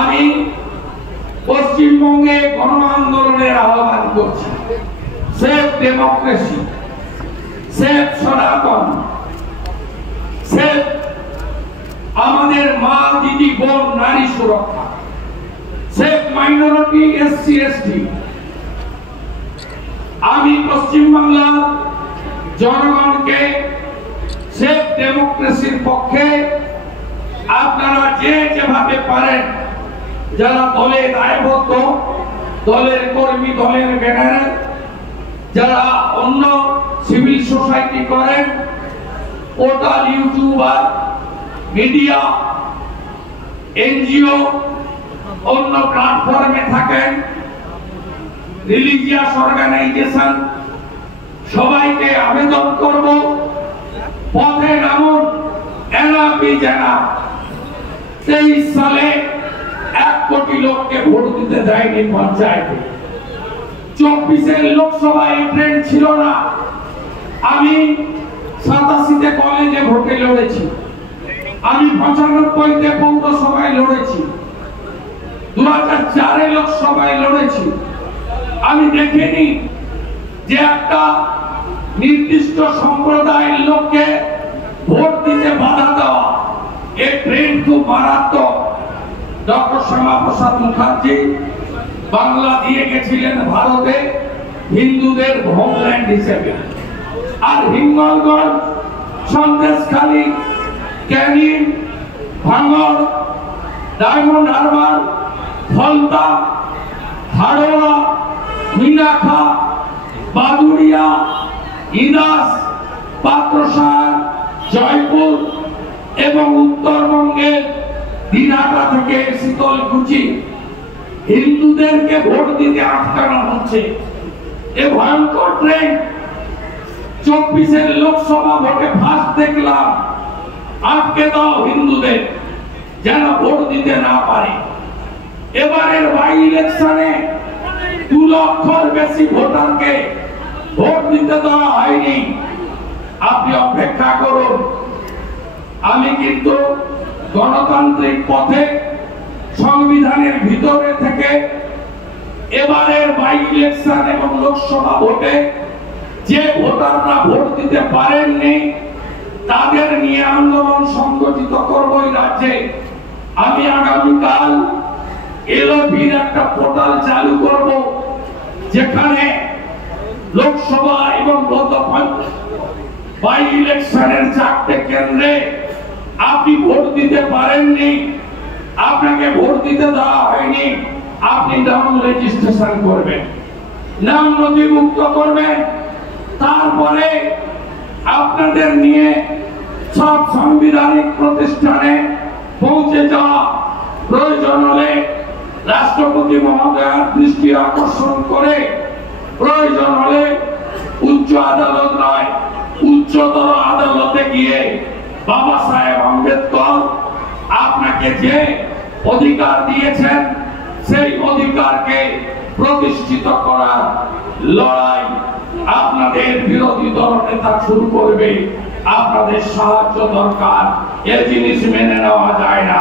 আমি পশ্চিমবঙ্গে গণ আন্দোলনের আহ্বান করছি। সেফ ডেমোক্রেসি, সেফ সনাতন, সেফ আমাদের মা দিদি বোন নারী সুরক্ষা, সেফ মাইনরিটি এসসি এসটি। আমি পশ্চিমবাংলার জনগণকে সেফ ডেমোক্রেসির পক্ষে আপনারা যেভাবে পারেন, যারা দলে দায়বদ্ধ, দলের কর্মী, দলের ব্যানারে, যারা অন্য সিভিল সোসাইটি করেন, পোর্টাল, ইউটিউবার, মিডিয়া, এনজিও, অন্য প্ল্যাটফর্মে থাকেন, রিলিজিয়াস অর্গানাইজেশন, সবাইকে আবেদন করব, পথে নামুন। এনআরপি যারা 23 সালে 1 কোটি লোককে ভোট দিতে দেয়নি পঞ্চায়েতে, 24-এর লোকসভায় ট্রেন্ড ছিল না। আমি 87-তে কলেজে ভোটে লড়েছি, আমি 95-তে পৌরসভায় লড়েছি, 2004-এ লোকসভায় লড়েছি। আমি দেখিনি যে একটা নির্দিষ্ট সম্প্রদায়ের লোককে ভোট দিতে বাধা দেওয়া, এই ট্রেন্ড খুব মারাত্মক। ডক্টর শ্যামাপ্রসাদ মুখার্জি বাংলা দিয়ে গেছিলেন ভারতে হিন্দুদের হোমল্যান্ড হিসেবে, আর হিঙ্গলগঞ্জ, সন্দেশখালী, ক্যানিং, ভাঙড়, ডায়মন্ড হারবার, ফলতা, হাড়োয়া, মিনাখা, বাদুড়িয়া, ইদাস, পাত্রসার, জয়পুর এবং উত্তরবঙ্গের দিনহাটা থেকে শীতলকুচি হিন্দুদেরকে ভোট দিতে আটকানো হচ্ছে। এ ভয়ঙ্কর ট্রেন্ড। 24-এর লোকসভা ভোটে ফার্স্ট দেখলাম আটকে দাও হিন্দুদের, যেন ভোট দিতে না পারে। এবারের বাই ইলেকশনে 2 লক্ষর বেশি ভোটারকে ভোট দিতে দেওয়া হয়নি। আপনি অপেক্ষা করুন। আমি কিন্তু গণতান্ত্রিক পথে সংবিধানের ভিতরে থেকে এবারের বাই ইলেকশন এবং লোকসভা ভোটে যে ভোটাররা ভোট দিতে পারেননি তাদের নিয়ে আন্দোলন সংগঠিত করব এই রাজ্যে। আমি আগামীকাল এলওভির একটা পোর্টাল চালু করব, যেখানে লোকসভা এবং গত বাই ইলেকশনের 4টে কেন্দ্রে আপনি ভোট দিতে পারেননি, আপনাকে ভোট দিতে দেওয়া হয়নি, আপনি নাম রেজিস্ট্রেশন করবেন, নাম নথিভুক্ত করবেন। তারপরে আপনাদের নিয়ে সব সাংবিধানিক প্রতিষ্ঠানে পৌঁছে যাওয়া, প্রয়োজন হলে রাষ্ট্রপতি মহোদয়ের দৃষ্টি আকর্ষণ করে, প্রয়োজন হলে উচ্চ আদালত নয় উচ্চতর আদালতে গিয়ে বাবা সাহেব আম্বেদকর আপনাকে যে অধিকার দিয়েছেন সেই অধিকারকে প্রতিষ্ঠিত করার লড়াই আপনাদের বিরোধী দল নেতা শুরু করবে। আপনাদের সাহায্য দরকার, এ জিনিস মেনে নেওয়া যায় না।